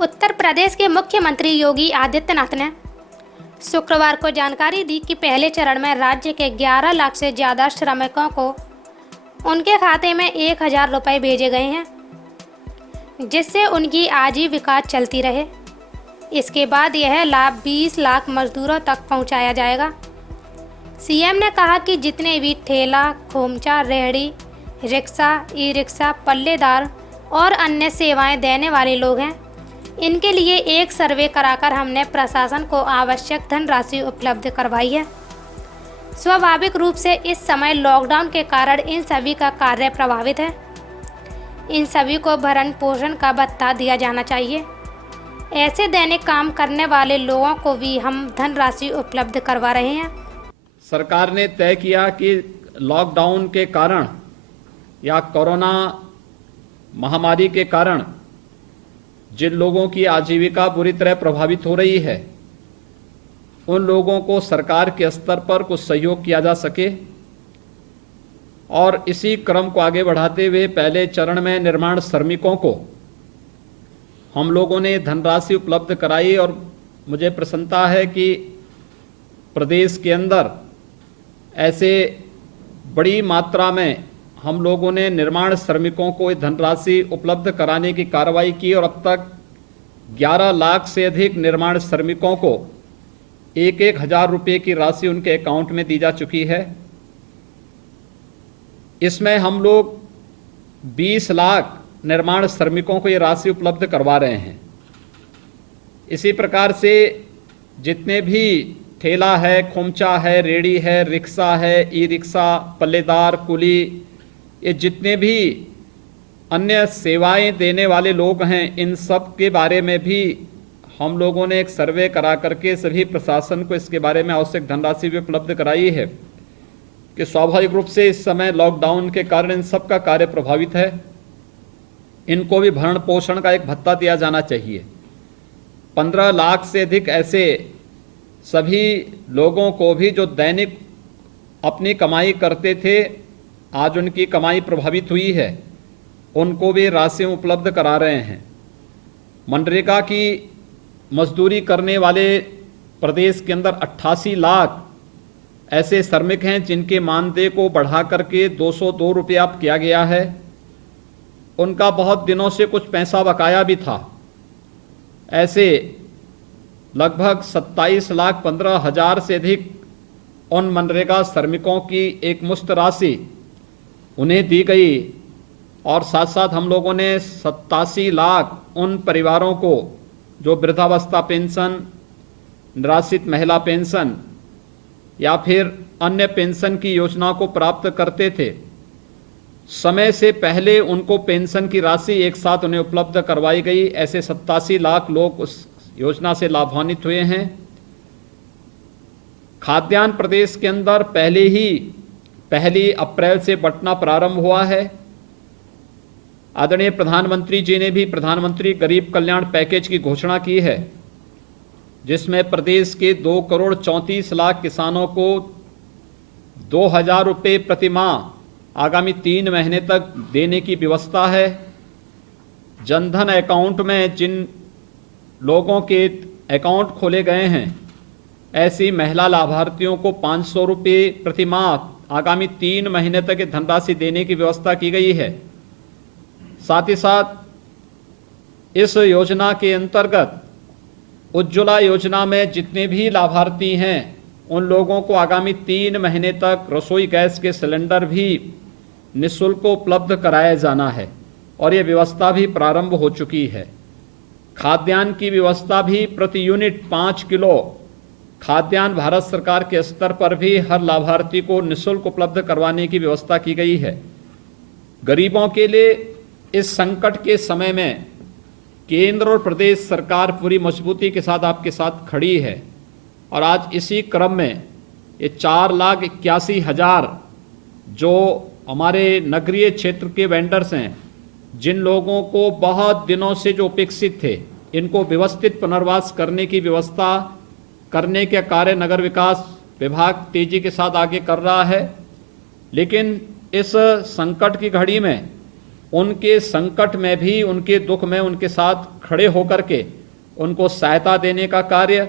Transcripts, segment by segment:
उत्तर प्रदेश के मुख्यमंत्री योगी आदित्यनाथ ने शुक्रवार को जानकारी दी कि पहले चरण में राज्य के 11 लाख से ज़्यादा श्रमिकों को उनके खाते में 1,000 रुपये भेजे गए हैं, जिससे उनकी आजीविका चलती रहे। इसके बाद यह लाभ 20 लाख मजदूरों तक पहुंचाया जाएगा। सीएम ने कहा कि जितने भी ठेला, खोमचा, रेहड़ी, रिक्शा, ई रिक्शा, पल्लेदार और अन्य सेवाएं देने वाले लोग हैं, इनके लिए एक सर्वे कराकर हमने प्रशासन को आवश्यक धनराशि उपलब्ध करवाई है। स्वाभाविक रूप से इस समय लॉकडाउन के कारण इन सभी का कार्य प्रभावित है। इन सभी को भरण पोषण का भत्ता दिया जाना चाहिए। ऐसे दैनिक काम करने वाले लोगों को भी हम धनराशि उपलब्ध करवा रहे हैं। सरकार ने तय किया कि लॉकडाउन के कारण या कोरोना महामारी के कारण जिन लोगों की आजीविका बुरी तरह प्रभावित हो रही है, उन लोगों को सरकार के स्तर पर कुछ सहयोग किया जा सके, और इसी क्रम को आगे बढ़ाते हुए पहले चरण में निर्माण श्रमिकों को हम लोगों ने धनराशि उपलब्ध कराई। और मुझे प्रसन्नता है कि प्रदेश के अंदर ऐसे बड़ी मात्रा में हम लोगों ने निर्माण श्रमिकों को धनराशि उपलब्ध कराने की कार्रवाई की, और अब तक 11 लाख से अधिक निर्माण श्रमिकों को 1,000 रुपये की राशि उनके अकाउंट में दी जा चुकी है। इसमें हम लोग 20 लाख निर्माण श्रमिकों को ये राशि उपलब्ध करवा रहे हैं। इसी प्रकार से जितने भी ठेला है, खोमचा है, रेड़ी है, रिक्शा है, ई रिक्शा, पल्लेदार, कुली, ये जितने भी अन्य सेवाएं देने वाले लोग हैं, इन सब के बारे में भी हम लोगों ने एक सर्वे करा करके सभी प्रशासन को इसके बारे में आवश्यक धनराशि भी उपलब्ध कराई है कि स्वाभाविक रूप से इस समय लॉकडाउन के कारण इन सब का कार्य प्रभावित है। इनको भी भरण पोषण का एक भत्ता दिया जाना चाहिए। 15 लाख से अधिक ऐसे सभी लोगों को भी जो दैनिक अपनी कमाई करते थे, आज उनकी कमाई प्रभावित हुई है, उनको भी राशि उपलब्ध करा रहे हैं। मनरेगा की मजदूरी करने वाले प्रदेश के अंदर 88 लाख ऐसे श्रमिक हैं जिनके मानदेय को बढ़ा करके 202 रुपये अब किया गया है। उनका बहुत दिनों से कुछ पैसा बकाया भी था। ऐसे लगभग 27,15,000 से अधिक उन मनरेगा श्रमिकों की एक मुश्त राशि उन्हें दी गई, और साथ साथ हम लोगों ने 87 लाख उन परिवारों को जो वृद्धावस्था पेंशन, निराश्रित महिला पेंशन या फिर अन्य पेंशन की योजना को प्राप्त करते थे, समय से पहले उनको पेंशन की राशि एक साथ उन्हें उपलब्ध करवाई गई। ऐसे 87 लाख लोग उस योजना से लाभान्वित हुए हैं। खाद्यान्न प्रदेश के अंदर पहले ही 1 अप्रैल से बंटना प्रारंभ हुआ है। आदरणीय प्रधानमंत्री जी ने भी प्रधानमंत्री गरीब कल्याण पैकेज की घोषणा की है, जिसमें प्रदेश के 2,34,00,000 किसानों को 2,000 रुपये प्रति माह आगामी 3 महीने तक देने की व्यवस्था है। जनधन अकाउंट में जिन लोगों के अकाउंट खोले गए हैं, ऐसी महिला लाभार्थियों को 500 रुपये प्रति माह आगामी 3 महीने तक धनराशि देने की व्यवस्था की गई है। साथ ही साथ इस योजना के अंतर्गत उज्ज्वला योजना में जितने भी लाभार्थी हैं, उन लोगों को आगामी 3 महीने तक रसोई गैस के सिलेंडर भी निःशुल्क उपलब्ध कराया जाना है, और ये व्यवस्था भी प्रारंभ हो चुकी है। खाद्यान्न की व्यवस्था भी प्रति यूनिट 5 किलो खाद्यान्न भारत सरकार के स्तर पर भी हर लाभार्थी को निःशुल्क उपलब्ध करवाने की व्यवस्था की गई है। गरीबों के लिए इस संकट के समय में केंद्र और प्रदेश सरकार पूरी मजबूती के साथ आपके साथ खड़ी है, और आज इसी क्रम में ये 4,81,000 जो हमारे नगरीय क्षेत्र के वेंडर्स हैं, जिन लोगों को बहुत दिनों से जो उपेक्षित थे, इनको व्यवस्थित पुनर्वास करने की व्यवस्था करने के कार्य नगर विकास विभाग तेजी के साथ आगे कर रहा है। लेकिन इस संकट की घड़ी में उनके संकट में भी, उनके दुख में उनके साथ खड़े होकर के उनको सहायता देने का कार्य,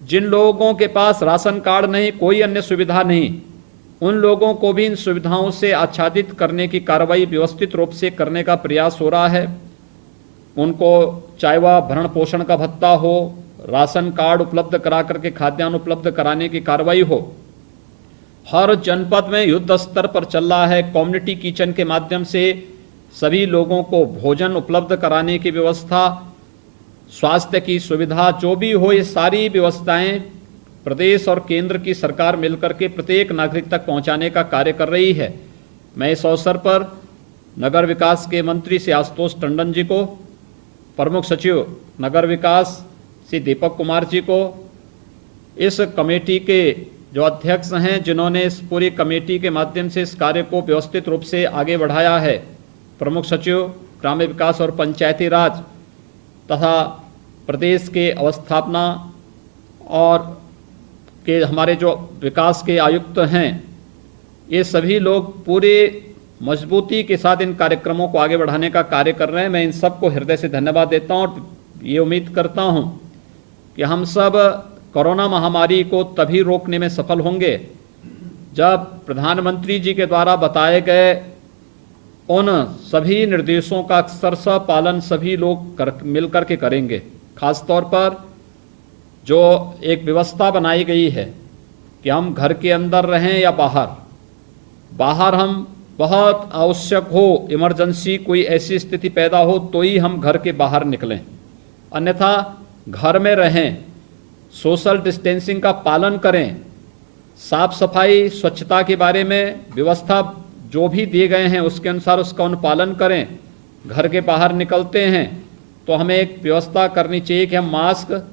जिन लोगों के पास राशन कार्ड नहीं, कोई अन्य सुविधा नहीं, उन लोगों को भी इन सुविधाओं से आच्छादित करने की कार्रवाई व्यवस्थित रूप से करने का प्रयास हो रहा है। उनको चाहे वह भरण पोषण का भत्ता हो, राशन कार्ड उपलब्ध करा करके खाद्यान्न उपलब्ध कराने की कार्रवाई हो। हर जनपद में युद्ध स्तर पर चल रहा है कम्युनिटी किचन के माध्यम से सभी लोगों को भोजन उपलब्ध कराने की व्यवस्था, स्वास्थ्य की सुविधा जो भी हो, ये सारी व्यवस्थाएं प्रदेश और केंद्र की सरकार मिलकर के प्रत्येक नागरिक तक पहुंचाने का कार्य कर रही है। मैं इस अवसर पर नगर विकास के मंत्री श्री आशुतोष टंडन जी को, प्रमुख सचिव नगर विकास श्री दीपक कुमार जी को, इस कमेटी के जो अध्यक्ष हैं जिन्होंने इस पूरी कमेटी के माध्यम से इस कार्य को व्यवस्थित रूप से आगे बढ़ाया है, प्रमुख सचिव ग्राम्य विकास और पंचायती राज तथा प्रदेश के अवस्थापना और के हमारे जो विकास के आयुक्त हैं, ये सभी लोग पूरे मजबूती के साथ इन कार्यक्रमों को आगे बढ़ाने का कार्य कर रहे हैं। मैं इन सबको हृदय से धन्यवाद देता हूं और ये उम्मीद करता हूं कि हम सब कोरोना महामारी को तभी रोकने में सफल होंगे जब प्रधानमंत्री जी के द्वारा बताए गए उन सभी निर्देशों का अक्षरशः पालन सभी लोग मिलकर के करेंगे। खासतौर पर जो एक व्यवस्था बनाई गई है कि हम घर के अंदर रहें या बाहर हम बहुत आवश्यक हो, इमरजेंसी कोई ऐसी स्थिति पैदा हो तो ही हम घर के बाहर निकलें, अन्यथा घर में रहें, सोशल डिस्टेंसिंग का पालन करें, साफ सफाई स्वच्छता के बारे में व्यवस्था जो भी दिए गए हैं उसके अनुसार उसका अनुपालन करें। घर के बाहर निकलते हैं तो हमें एक व्यवस्था करनी चाहिए कि हम मास्क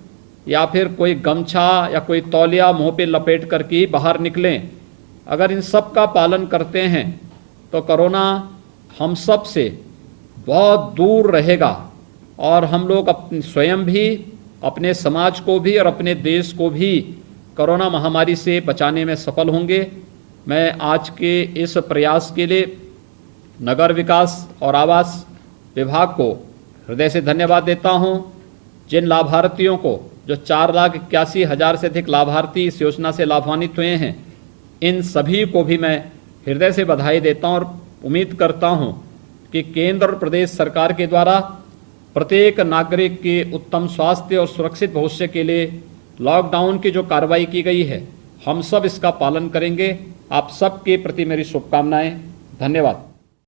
या फिर कोई गमछा या कोई तौलिया मुंह पे लपेट कर के बाहर निकलें। अगर इन सब का पालन करते हैं तो कोरोना हम सब से बहुत दूर रहेगा और हम लोग अपने स्वयं भी, अपने समाज को भी और अपने देश को भी कोरोना महामारी से बचाने में सफल होंगे। मैं आज के इस प्रयास के लिए नगर विकास और आवास विभाग को हृदय से धन्यवाद देता हूं। जिन लाभार्थियों को, जो 4,81,000 से अधिक लाभार्थी इस योजना से लाभान्वित हुए हैं, इन सभी को भी मैं हृदय से बधाई देता हूं और उम्मीद करता हूं कि केंद्र और प्रदेश सरकार के द्वारा प्रत्येक नागरिक के उत्तम स्वास्थ्य और सुरक्षित भविष्य के लिए लॉकडाउन की जो कार्रवाई की गई है, हम सब इसका पालन करेंगे। आप सबके प्रति मेरी शुभकामनाएं। धन्यवाद।